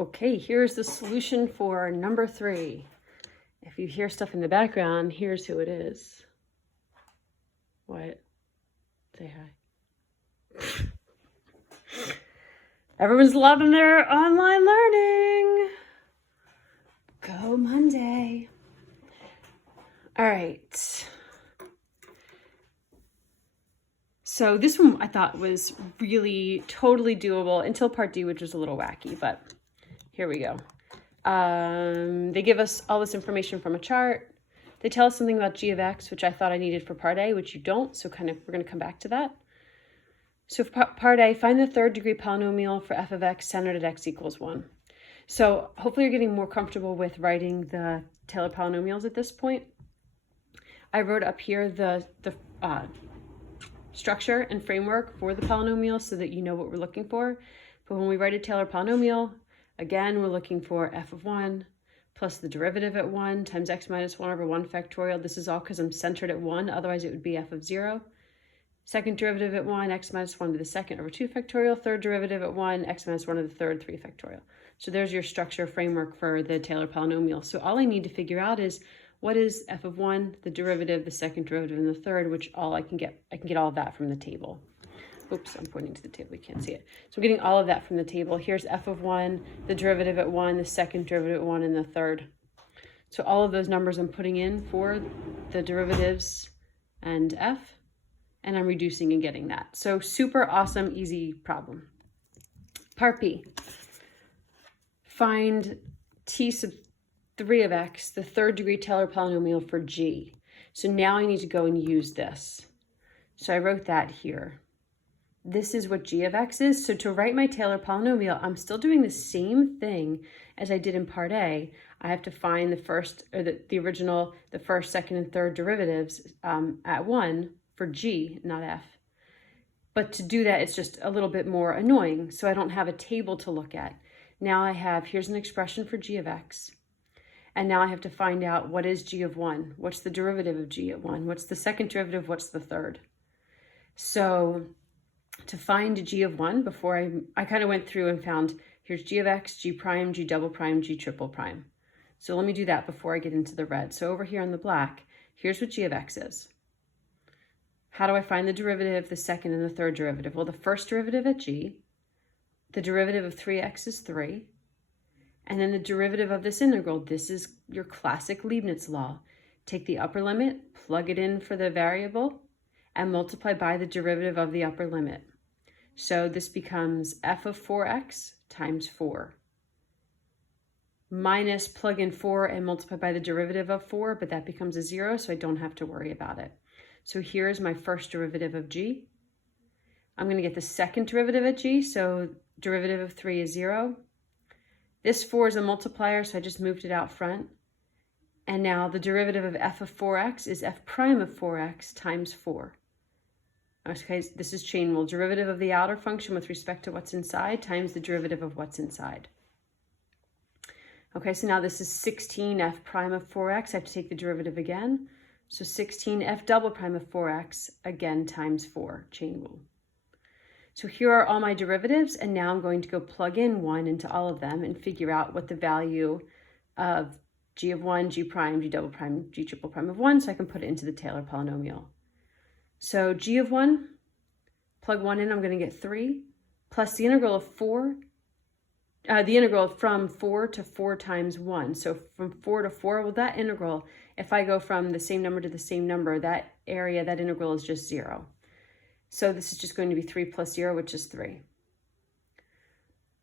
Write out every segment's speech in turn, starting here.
Okay, here's the solution for number 3. If you hear stuff in the background, here's who it is. What? Say hi. Everyone's loving their online learning. Go Monday. All right. So this one I thought was really totally doable until part D, which was a little wacky, but here we go. They give us all this information from a chart. They tell us something about g of x, which I thought I needed for part A, which you don't. So we're going to come back to that. So for part A, find the third degree polynomial for f of x centered at x equals 1. So hopefully you're getting more comfortable with writing the Taylor polynomials at this point. I wrote up here the structure and framework for the polynomial so that you know what we're looking for. But when we write a Taylor polynomial, again, we're looking for f of 1 plus the derivative at 1 times x minus 1 over 1 factorial. This is all because I'm centered at 1. Otherwise, it would be f of 0. Second derivative at 1, x minus 1 to the second over 2 factorial. Third derivative at 1, x minus 1 to the third, 3 factorial. So there's your structure framework for the Taylor polynomial. So all I need to figure out is what is f of 1, the derivative, the second derivative, and the third, which all I can get all of that from the table. Oops, I'm pointing to the table, you can't see it. So I'm getting all of that from the table. Here's f of 1, the derivative at 1, the second derivative at 1, and the third. So all of those numbers I'm putting in for the derivatives and f, and I'm reducing and getting that. So super awesome, easy problem. Part B. Find t sub 3 of x, the third degree Taylor polynomial for g. So now I need to go and use this. So I wrote that here. This is what g of x is. So to write my Taylor polynomial, I'm still doing the same thing as I did in part A. I have to find the first, or the original, the first, second, and third derivatives at 1 for g, not f. But to do that, it's just a little bit more annoying. So I don't have a table to look at. Now I have, here's an expression for g of x. And now I have to find out what is g of 1? What's the derivative of g at 1? What's the second derivative? What's the third? So to find g of 1, before I kind of went through and found here's g of x, g prime, g double prime, g triple prime. So let me do that before I get into the red. So over here on the black, here's what g of x is. How do I find the derivative, the second, and the third derivative? Well, the first derivative at g, the derivative of 3x is 3. And then the derivative of this integral, this is your classic Leibniz law. Take the upper limit, plug it in for the variable, and multiply by the derivative of the upper limit. So this becomes f of 4x times 4. Minus plug in 4 and multiply by the derivative of 4, but that becomes a 0, so I don't have to worry about it. So here's my first derivative of g. I'm going to get the second derivative at g, so derivative of 3 is 0. This 4 is a multiplier, so I just moved it out front. And now the derivative of f of 4x is f prime of 4x times 4. Okay, this is chain rule. Derivative of the outer function with respect to what's inside times the derivative of what's inside. Okay, so now this is 16f prime of 4x. I have to take the derivative again. So 16f double prime of 4x, again, times 4, chain rule. So here are all my derivatives, and now I'm going to go plug in 1 into all of them and figure out what the value of g of 1, g prime, g double prime, g triple prime of 1, so I can put it into the Taylor polynomial. So g of 1, plug 1 in, I'm going to get 3, plus the integral of 4, the integral from 4 to 4 times 1. So from 4 to 4, well, that integral, if I go from the same number to the same number, that area, that integral is just 0. So this is just going to be 3 plus 0, which is 3.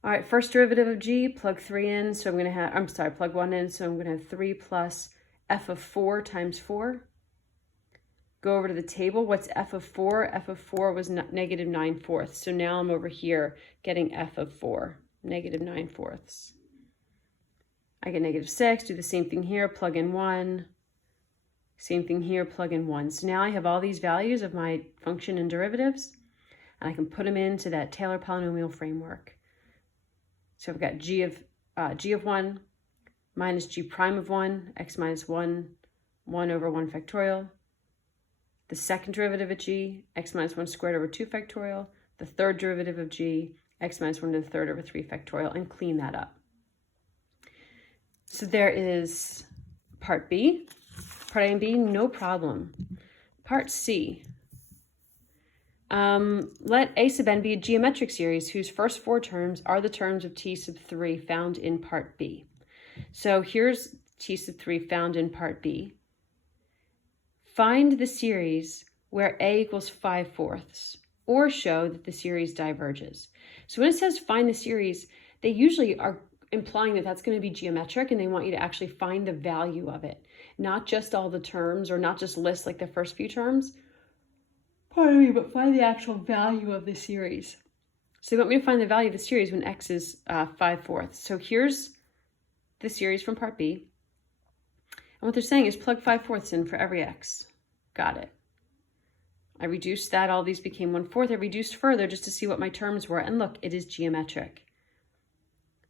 All right, first derivative of g, plug 3 in, so I'm going to have, plug 1 in, so I'm going to have 3 plus f of 4 times 4. Go over to the table. What's f of 4? F of 4 was negative 9/4. So now I'm over here getting f of 4, negative 9/4. I get negative 6, do the same thing here, plug in 1. Same thing here, plug in 1. So now I have all these values of my function and derivatives, and I can put them into that Taylor polynomial framework. So I've got g of 1 minus g prime of 1, x minus 1, 1 over 1 factorial. The second derivative of g, x minus 1 squared over 2 factorial. The third derivative of g, x minus 1 to the third over 3 factorial, and clean that up. So there is part B. Part A and B, no problem. Part C. Let A sub n be a geometric series whose first 4 terms are the terms of t sub 3 found in part B. So here's t sub 3 found in part B. Find the series where A equals 5/4, or show that the series diverges. So when it says find the series, they usually are implying that that's going to be geometric, and they want you to actually find the value of it, not just all the terms, or not just list like the first few terms, pardon me, but find the actual value of the series. So they want me to find the value of the series when x is 5/4. So here's the series from part B. And what they're saying is plug 5/4 in for every x. Got it. I reduced that, all these became 1/4. I reduced further just to see what my terms were. And look, it is geometric.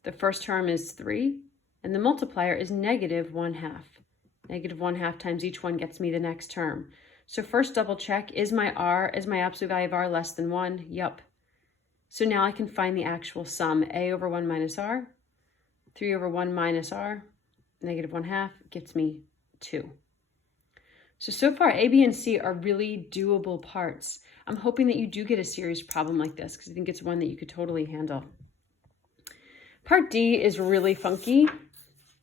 The first term is 3, and the multiplier is -1/2. -1/2 times each one gets me the next term. So first double check, is my absolute value of r less than 1? Yup. So now I can find the actual sum. A over 1 minus r, 3 over 1 minus r, -1/2 gets me 2. So far, A, B, and C are really doable parts. I'm hoping that you do get a series problem like this, because I think it's one that you could totally handle. Part D is really funky,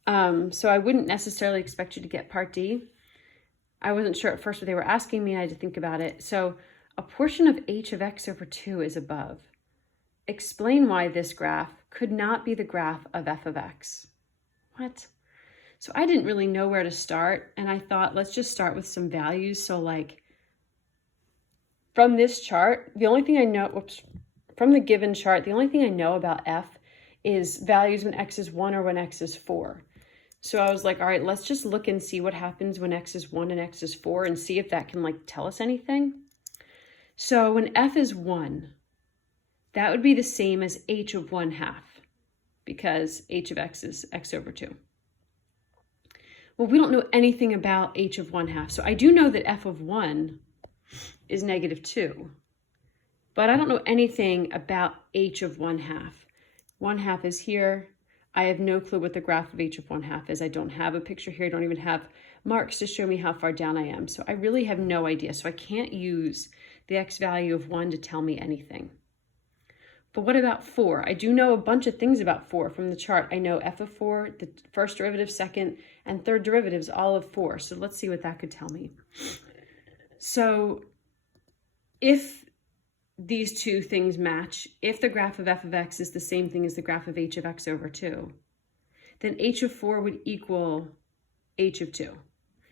so I wouldn't necessarily expect you to get part D. I wasn't sure at first what they were asking me. I had to think about it. So a portion of h of x over 2 is above. Explain why this graph could not be the graph of f of x. What? So I didn't really know where to start, and I thought, let's just start with some values. So like from this chart, the only thing I know, from the given chart, the only thing I know about f is values when x is 1 or when x is 4. So I was like, all right, let's just look and see what happens when x is 1 and x is 4 and see if that can like tell us anything. So when f is 1, that would be the same as h of 1/2, because h of x is x over 2. Well, we don't know anything about h of 1/2. So I do know that f of 1 is -2, but I don't know anything about h of 1/2. 1/2 is here. I have no clue what the graph of h of 1/2 is. I don't have a picture here. I don't even have marks to show me how far down I am. So I really have no idea. So I can't use the x value of 1 to tell me anything. But what about 4? I do know a bunch of things about 4 from the chart. I know f of 4, the first derivative, second, and third derivatives, all of 4. So let's see what that could tell me. So if these two things match, if the graph of f of x is the same thing as the graph of h of x over 2, then h of 4 would equal h of 2.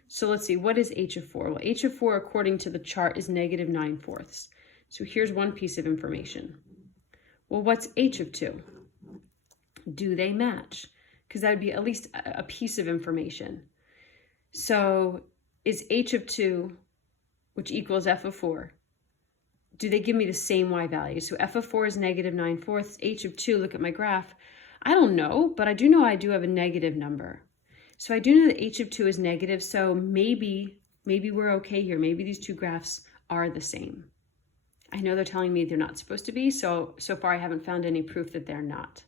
So let's see, what is h of 4? Well, h of 4, according to the chart, is -9/4. So here's one piece of information. Well, what's h of 2? Do they match? Because that would be at least a piece of information. So is h of 2, which equals f of 4, do they give me the same y value? So f of 4 is -9/4. H of 2, look at my graph. I don't know, but I do know I do have a negative number. So I do know that h of 2 is negative, so maybe we're okay here. Maybe these two graphs are the same. I know they're telling me they're not supposed to be, so far I haven't found any proof that they're not.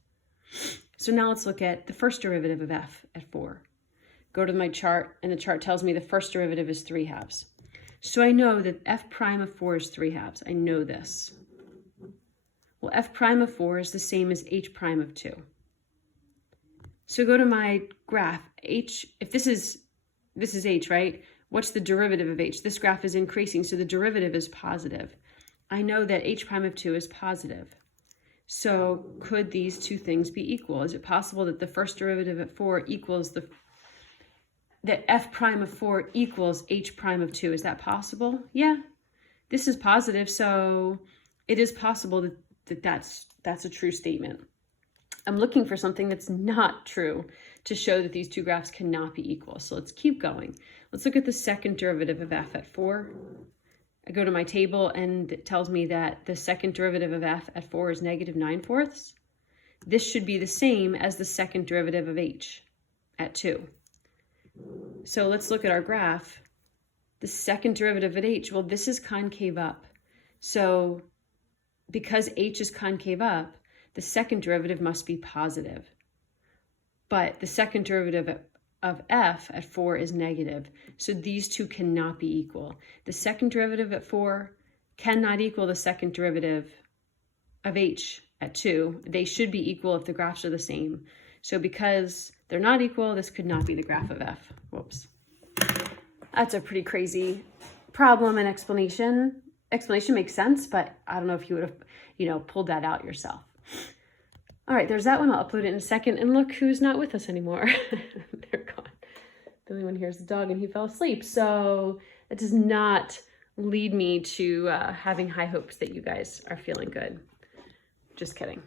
So now let's look at the first derivative of f at 4. Go to my chart, and the chart tells me the first derivative is 3/2. So I know that f prime of 4 is 3/2. I know this. Well, f prime of 4 is the same as h prime of 2. So go to my graph. H, if this is h, right? What's the derivative of h? This graph is increasing, so the derivative is positive. I know that h prime of 2 is positive. So could these two things be equal? Is it possible that the first derivative at 4 equals that f prime of 4 equals h prime of 2? Is that possible? Yeah, this is positive, so it is possible that's a true statement. I'm looking for something that's not true to show that these two graphs cannot be equal. So let's keep going. Let's look at the second derivative of f at 4. I go to my table and it tells me that the second derivative of f at 4 is -9/4. This should be the same as the second derivative of h at 2. So let's look at our graph. The second derivative at h, well, this is concave up. So because h is concave up, the second derivative must be positive. but the second derivative of f at 4 is negative. So these two cannot be equal. The second derivative at 4 cannot equal the second derivative of h at 2. They should be equal if the graphs are the same. So because they're not equal, this could not be the graph of f. Whoops. That's a pretty crazy problem and explanation. Explanation makes sense, but I don't know if you would have, pulled that out yourself. All right, there's that one. I'll upload it in a second. And look who's not with us anymore. They're gone. The only one here is the dog, and he fell asleep. So that does not lead me to having high hopes that you guys are feeling good. Just kidding.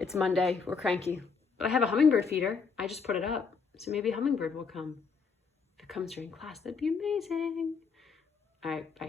It's Monday. We're cranky. But I have a hummingbird feeder. I just put it up. So maybe a hummingbird will come. If it comes during class, that'd be amazing. All right, bye.